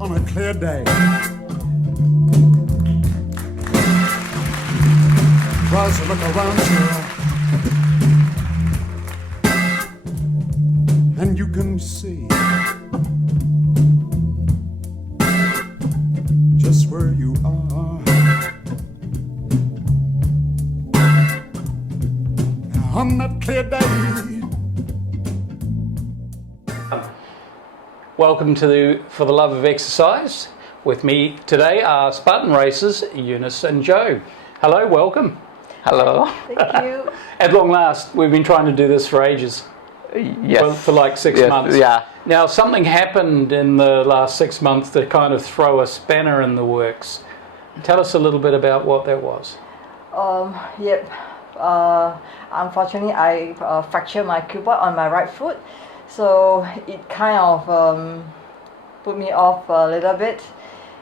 on a clear day. Rise and look around you, and you can see just where you are. On that clear day. Welcome to For the Love of Exercise. With me today are Spartan racers Eunice and Joe. Hello, welcome. Hello. Thank you. At long last, we've been trying to do this for ages. Yes. For like 6 months. Yeah. Now, something happened in the last 6 months to kind of throw a spanner in the works. Tell us a little bit about what that was. Yep. Unfortunately, I fractured my cuboid on my right foot, so it kind of put me off a little bit,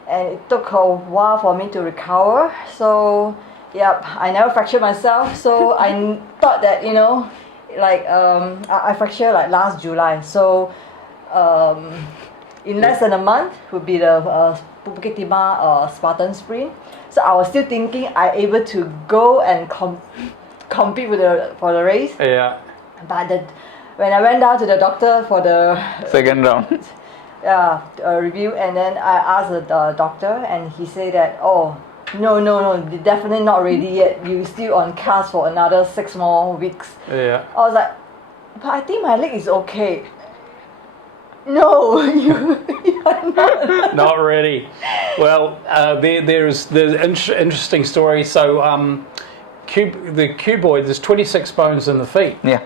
and it took a while for me to recover. So, yep, I never fractured myself. So I thought that I fractured like last July. So, in less than a month would be the Bukit Timah Spartan sprint. So I was still thinking I able to go and compete for the race. Yeah. But when I went down to the doctor for the Second round. review, and then I asked the doctor, and he said that, oh, no, definitely not ready yet. You still on cast for another 6 more weeks. Yeah. I was like, but I think my leg is okay. No, you are not. Not ready. Well, there's interesting story. So, the cuboid, there's 26 bones in the feet. Yeah.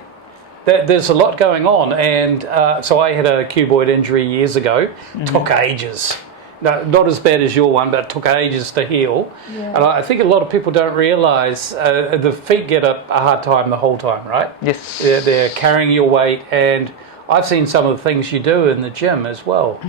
There's a lot going on, and so I had a cuboid injury years ago. Took ages. No, not as bad as your one, but it took ages to heal. Yeah. And I think a lot of people don't realise the feet get a hard time the whole time, right? Yes. They're carrying your weight, and I've seen some of the things you do in the gym as well.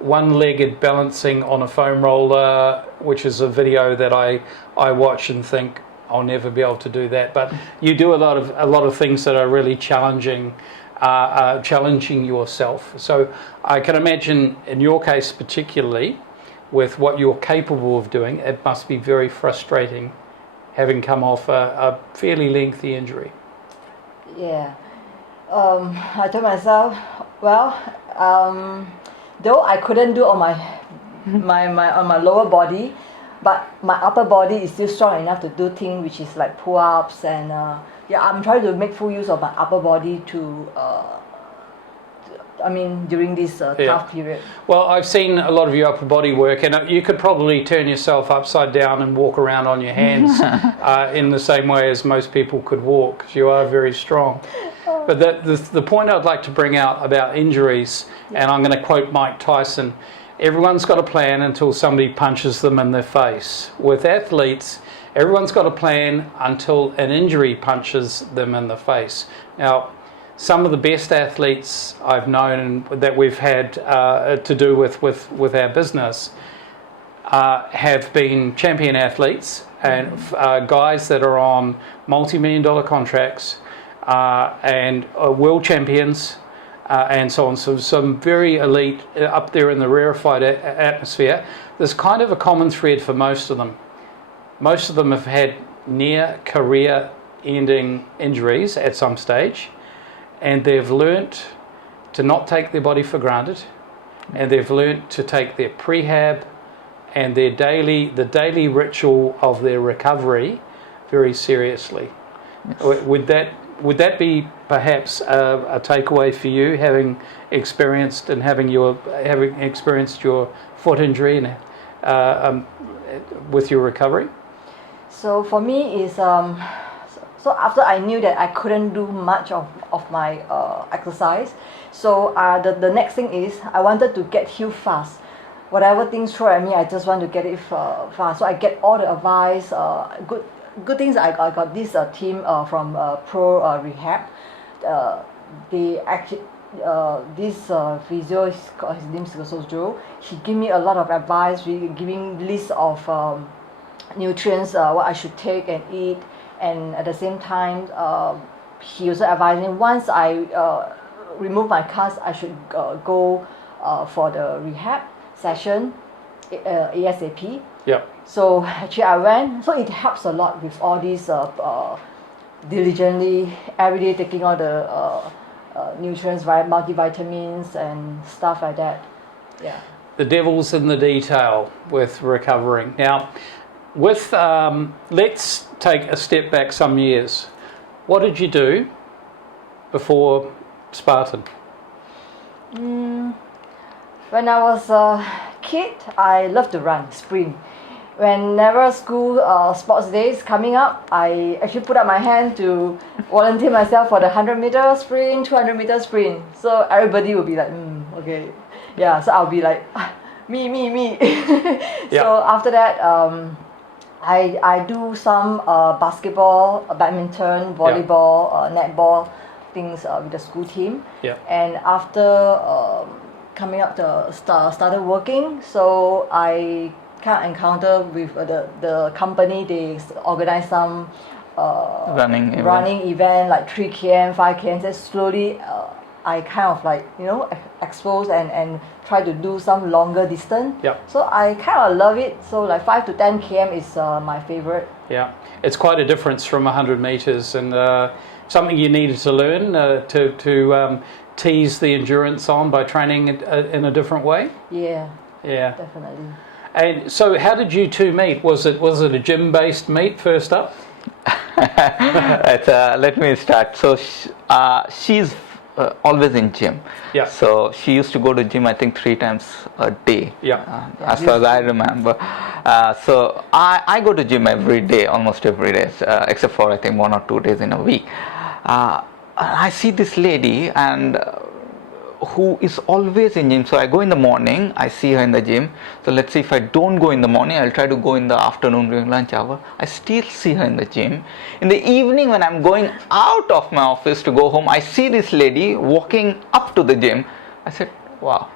One-legged balancing on a foam roller, which is a video that I watch and think I'll never be able to do that. But you do a lot of things that are really challenging yourself. So I can imagine in your case particularly, with what you're capable of doing, it must be very frustrating having come off a fairly lengthy injury. Yeah. I told myself, well, though I couldn't do on my on my lower body, but my upper body is still strong enough to do things which is like pull-ups, and I'm trying to make full use of my upper body during this tough period. Well, I've seen a lot of your upper body work, and you could probably turn yourself upside down and walk around on your hands in the same way as most people could walk, because you are very strong. But the point I'd like to bring out about injuries, and I'm going to quote Mike Tyson, everyone's got a plan until somebody punches them in their face. With athletes, everyone's got a plan until an injury punches them in the face. Now, some of the best athletes I've known and that we've had to do with our business have been champion athletes and guys that are on multi-million-dollar contracts and world champions and so on. So some very elite up there in the rarefied atmosphere. There's kind of a common thread for most of them. Most of them have had near career-ending injuries at some stage, and they've learnt to not take their body for granted, and they've learnt to take their prehab and the daily ritual of their recovery very seriously. Yes. Would that be perhaps a takeaway for you, having experienced your foot injury and with your recovery? So for me is so after I knew that I couldn't do much of my exercise, so the next thing is I wanted to get healed fast. Whatever things throw at me, I just want to get it fast. So I get all the advice, good things. I got this team from Pro Rehab. They actually this physio, his name is also Joe. He gave me a lot of advice, giving lists of nutrients, what I should take and eat, and at the same time, he also advised me once I remove my cast, I should go for the rehab. session ASAP. Yep. So actually I went, so it helps a lot with all these diligently every day taking all the nutrients, right, multivitamins and stuff like that. Yeah. The devil's in the detail with recovering. Now, with let's take a step back some years. What did you do before Spartan? When I was a kid, I loved to run, sprint. Whenever school sports days coming up, I actually put up my hand to volunteer myself for the 100-meter sprint, 200-meter sprint. So everybody will be like, okay. Yeah, so I'll be like, me. So after that, I do some basketball, badminton, volleyball, netball things with the school team. Yeah. And after coming up to started working, so I kind of encounter with the company. They organize some running event like 3 km, 5 km. Then slowly I kind of like expose and try to do some longer distance. Yep. So I kind of love it. So like 5 to 10 km is my favorite. Yeah, it's quite a difference from 100 meters, and something you needed to learn to tease the endurance on by training in a different way. Yeah. Yeah. Definitely. And so, how did you two meet? Was it a gym-based meet first up? Let me start. So she's always in gym. Yeah. So she used to go to gym, I think 3 times a day. Yeah. As far as I remember. So I go to gym every day, almost every day, except for I think 1 or 2 days in a week. I see this lady and who is always in gym. So I go in the morning, I see her in the gym. So let's say if I don't go in the morning, I'll try to go in the afternoon during lunch hour. I still see her in the gym. In the evening when I'm going out of my office to go home, I see this lady walking up to the gym. I said, wow,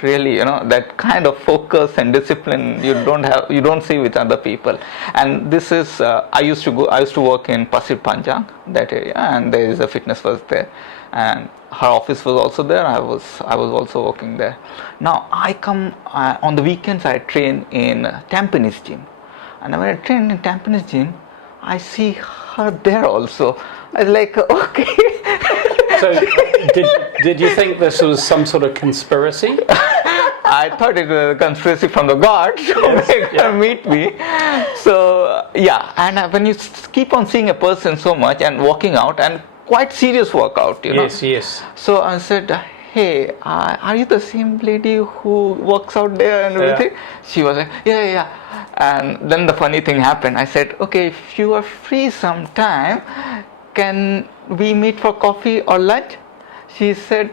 really, that kind of focus and discipline you don't see with other people. And this is I used to work in Pasir Panjang, that area, and there is a fitness first there, and her office was also there. I was also working there. Now I come on the weekends. I train in Tampines gym, and when I train in Tampines gym, I see her there also. I was like, okay. So, did you think this was some sort of conspiracy? I thought it was a conspiracy from the gods to make her meet me. So yeah, and when you keep on seeing a person so much and walking out and quite serious workout, Yes. So I said, hey, are you the same lady who works out there and everything? She was like, yeah. And then the funny thing happened. I said, okay, if you are free sometime, can we meet for coffee or lunch? She said,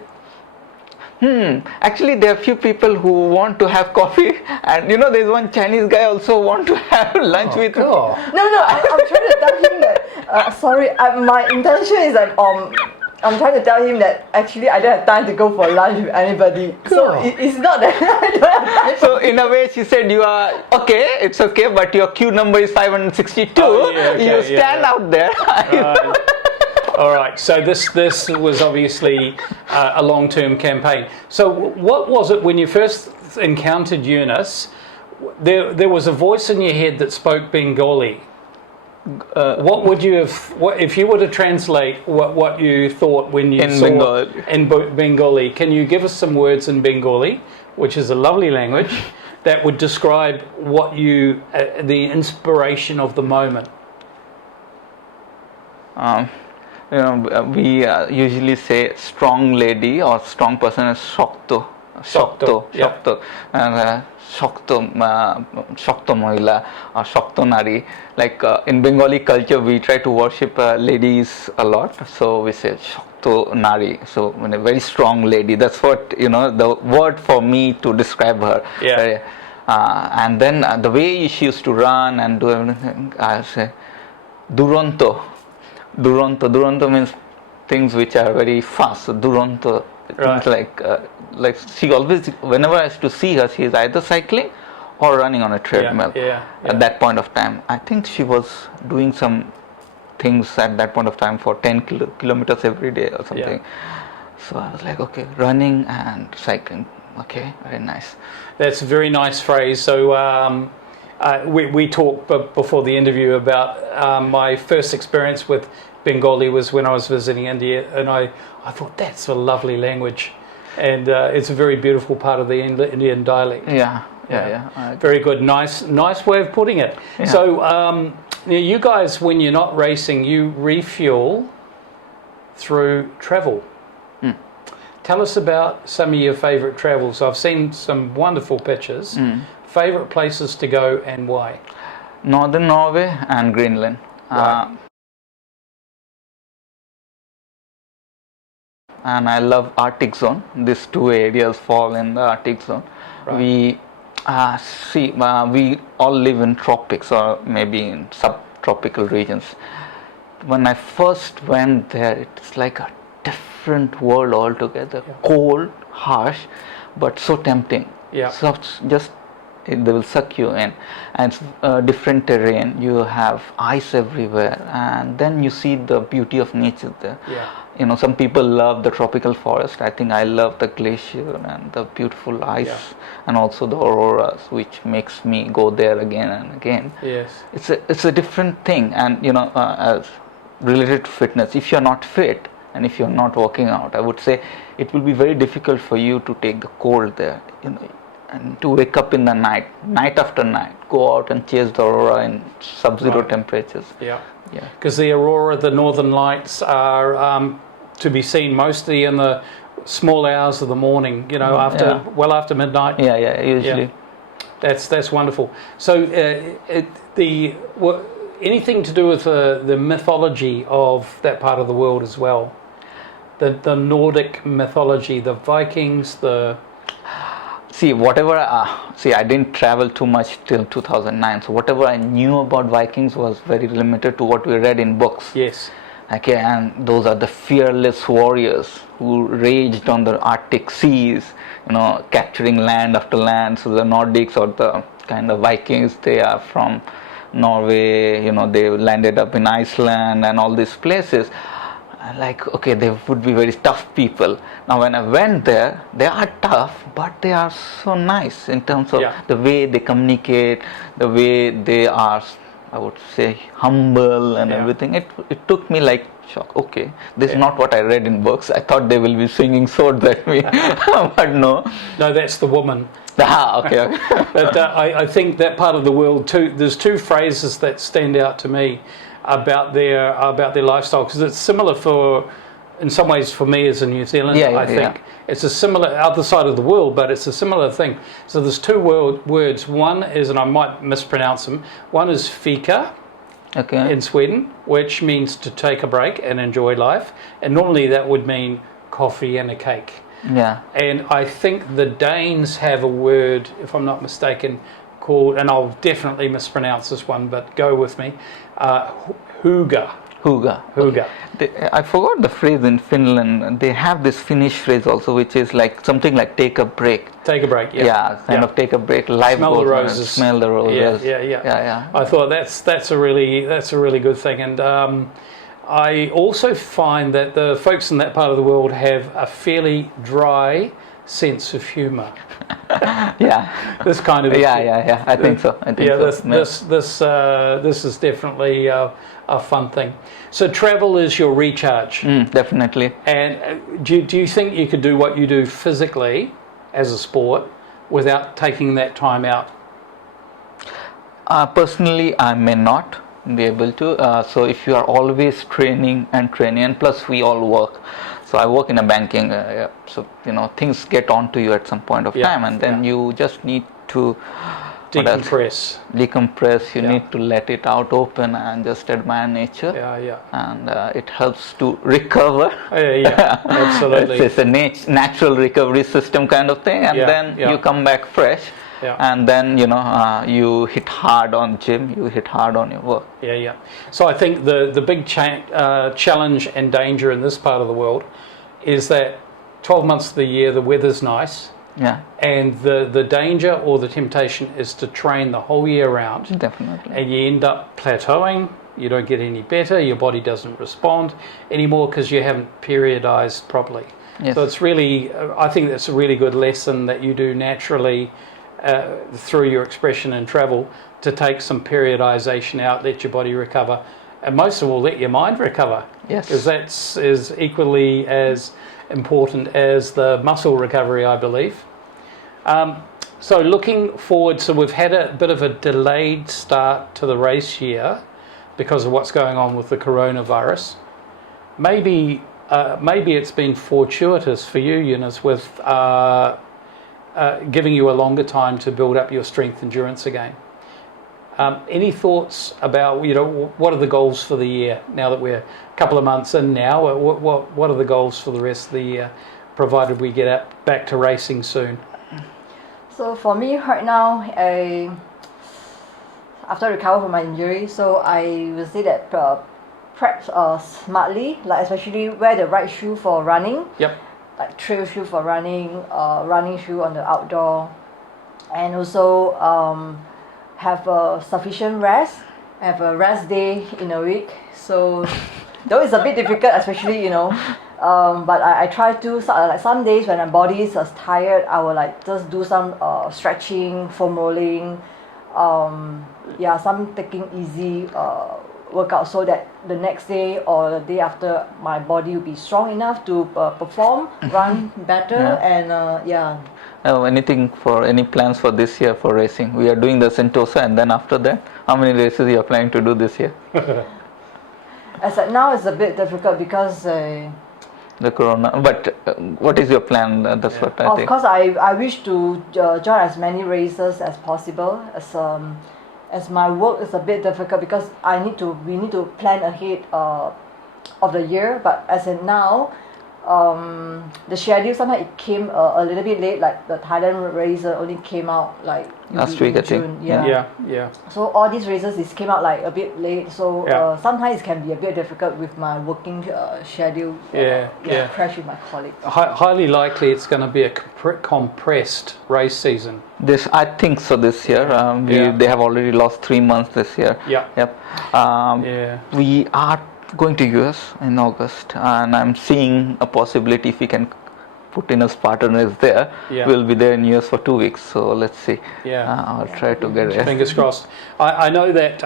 actually there are few people who want to have coffee, and there's one Chinese guy also want to have lunch with me. No, I'm trying to tell him that sorry, my intention is that I'm trying to tell him that actually I don't have time to go for lunch with anybody. So it's not that I don't have time. So in a way she said, you are okay, it's okay, but your queue number is 562. You stand out there. All right, so this was obviously a long-term campaign. So what was it when you first encountered Eunice? There was a voice in your head that spoke Bengali. What would you have? If you were to translate what you thought when you saw Bengali. In Bengali? Can you give us some words in Bengali, which is a lovely language, that would describe what the inspiration of the moment? We usually say strong lady or strong person is shokto. And shokto mohila or shokto nari. Like in Bengali culture, we try to worship ladies a lot, so we say shokto nari. So when a very strong lady, that's what the word for me to describe her. Yeah. And then the way she used to run and do everything, I say duronto. Duronto means things which are very fast. So Duronto, things like she always, whenever I used to see her, she is either cycling or running on a treadmill. At that point of time, I think she was doing some things at that point of time for 10 kilometers every day or something. So I was like, okay, running and cycling. Okay, very nice. That's a very nice phrase. So we talked before the interview about my first experience with Bengali was when I was visiting India, and I thought that's a lovely language, and it's a very beautiful part of the Indian dialect. Yeah. Very good. Nice way of putting it. Yeah. So you guys, when you're not racing, you refuel through travel. Tell us about some of your favourite travels. I've seen some wonderful pictures. Favourite places to go and why? Northern Norway and Greenland. Right. And I love Arctic zone. These two areas fall in the Arctic zone. Right. We all live in tropics or maybe in subtropical regions. When I first went there, it's like a different world altogether. Yeah. Cold, harsh, but so tempting. Yeah. So it's just they will suck you in, and it's different terrain. You have ice everywhere, and then you see the beauty of nature there. Yeah. You know, some people love the tropical forest. I think I love the glacier and the beautiful ice, and also the auroras, which makes me go there again and again. Yes. It's a different thing, and you know, as related to fitness, if you're not fit and if you're not working out, I would say it will be very difficult for you to take the cold there. You know, and to wake up in the night after night, go out and chase the aurora in sub-zero temperatures. Yeah. Yeah. Because the aurora, the northern lights, are to be seen mostly in the small hours of the morning. You know, after midnight. Yeah, usually. Yeah. That's wonderful. So anything to do with the mythology of that part of the world as well, the Nordic mythology, the Vikings, See, I didn't travel too much till 2009, so whatever I knew about Vikings was very limited to what we read in books. Yes. Okay, and those are the fearless warriors who raged on the Arctic seas, you know, capturing land after land. So the Nordics, or the kind of Vikings, they are from Norway, you know, they landed up in Iceland and all these places. Like, okay, they would be very tough people. Now when I went there, they are tough, but they are so nice in terms of the way they communicate, the way they are, I would say, humble and everything. It took me like shock. Okay, this is not what I read in books. I thought they will be swinging swords at me, but no. No, that's the woman. Okay. But I think that part of the world too. There's two phrases that stand out to me about their lifestyle, because it's similar in some ways for me as a New Zealander. I think it's a similar other side of the world, but it's a similar thing. So there's two words. One is, and I might mispronounce them. One is fika, in Sweden, which means to take a break and enjoy life, and normally that would mean coffee and a cake. Yeah. And I think the Danes have a word, if I'm not mistaken, called, and I'll definitely mispronounce this one, but go with me, huga. Huga. Okay. I forgot the phrase in Finland. They have this Finnish phrase also, which is like something like take a break. Take a break. Yeah. Yeah, kind of take a break. Life smell goes the roses. On. Smell the roses. Yeah. I thought that's a really good thing, and I also find that the folks in that part of the world have a fairly dry sense of humour. This kind of yeah. I think so. This is definitely a fun thing. So travel is your recharge. Definitely. And do you think you could do what you do physically as a sport without taking that time out? Personally, I may not be able to. So if you are always training, and plus we all work. So I work in a banking, so you know things get on to you at some point of time, and then you just need to decompress. You need to let it out open and just admire nature. And it helps to recover. Absolutely. It's a natural recovery system kind of thing, and then you come back fresh. And then you hit hard on gym, you hit hard on your work. So I think the big challenge and danger in this part of the world is that 12 months of the year the weather's nice. And the danger or the temptation is to train the whole year round. Definitely. And you end up plateauing. You don't get any better. Your body doesn't respond anymore because you haven't periodized properly. Yes. So it's really, I think that's a really good lesson that you do naturally through your expression and travel, to take some periodization out, let your body recover, and most of all, let your mind recover. Yes. Because that's is equally as important as the muscle recovery, I believe. So looking forward, so we've had a bit of a delayed start to the race year because of what's going on with the coronavirus. Maybe it's been fortuitous for you, Eunice, with giving you a longer time to build up your strength endurance again. Any thoughts about, what are the goals for the year now that we're a couple of months in now? What are the goals for the rest of the year, provided we get back to racing soon? So for me right now, after I recover from my injury, so I will say that prep smartly, like especially wear the right shoe for running. Yep. Like trail shoe for running, running shoe on the outdoor, and also have a sufficient rest, have a rest day in a week. So though it's a bit difficult, especially but I try to, like some days when my body is tired, I will like just do some stretching, foam rolling, some taking easy workout, so that the next day or the day after my body will be strong enough to perform, run better, and any plans for this year for racing? We are doing the Sentosa, and then after that, how many races you are planning to do this year? As of now, it's a bit difficult because the corona, but what is your plan? That's what I think. Of course, I wish to join as many races as possible. As my work is a bit difficult because we need to plan ahead of the year. But as in now, the schedule somehow it came a little bit late. Like the Thailand race only came out like last week, I think. June. Yeah. So all these races came out like a bit late. So sometimes it can be a bit difficult with my working schedule. Crash with my colleagues. Highly likely it's going to be a compressed race season. I think so this year. They have already lost 3 months this year. Yep. We are going to US in August, and I'm seeing a possibility if we can put in a Spartan race there. We'll be there in US for 2 weeks, so let's see. I'll try to get it. Fingers crossed. I know that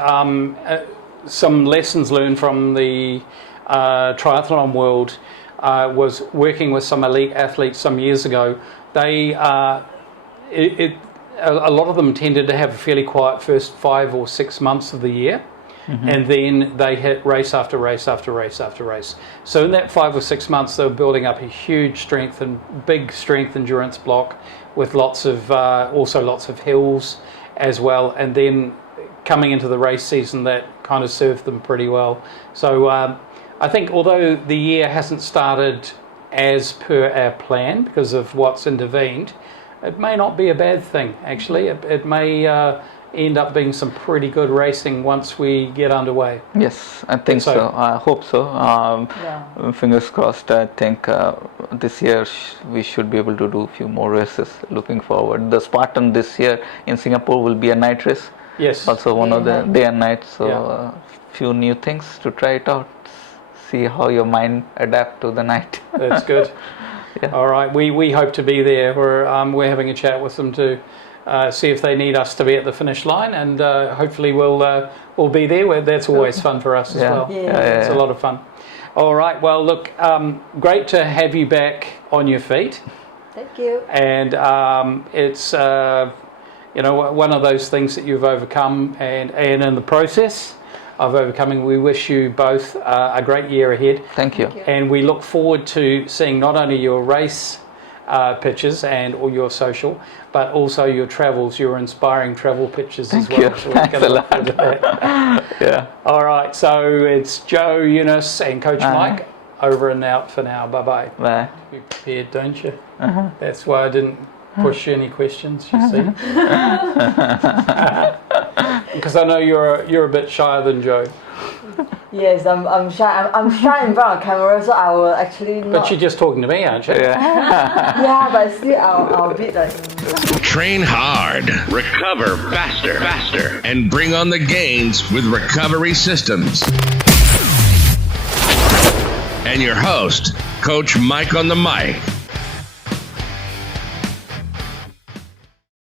some lessons learned from the triathlon world was working with some elite athletes some years ago. They a lot of them tended to have a fairly quiet first 5 or 6 months of the year. Mm-hmm. And then they hit race after race after race after race. So in that 5 or 6 months, they were building up a huge big strength endurance block with lots of hills as well. And then coming into the race season, that kind of served them pretty well. So I think although the year hasn't started as per our plan because of what's intervened, it may not be a bad thing, actually. It may end up being some pretty good racing once we get underway. Yes, I think so. I hope so. Fingers crossed. I think this year we should be able to do a few more races. Looking forward. The Spartan this year in Singapore will be a night race. Yes. Also one of the day and night. So few new things to try it out. See how your mind adapt to the night. That's good. All right. We hope to be there. We're having a chat with them to see if they need us to be at the finish line, and hopefully we'll be there. That's always fun for us as well. It's a lot of fun. All right. Well, look, great to have you back on your feet. Thank you. And it's one of those things that you've overcome, and in the process of overcoming, we wish you both a great year ahead. Thank you. And we look forward to seeing not only your race pictures or your social, but also your travels, your inspiring travel pictures as well. Thank you. So we're going to look forward to that. All right. So it's Joe, Eunice, and Coach Mike over and out for now. Bye-bye. Bye. Be prepared, don't you? That's why I didn't push any questions, you see. Because I know you're a bit shyer than Joe. Yes, I'm shy. I'm shy in front of camera, so I will actually not. But you're just talking to me, aren't you? Yeah, but still I'll be like. Train hard, recover faster, and bring on the gains with Recovery Systems. And your host, Coach Mike on the mic.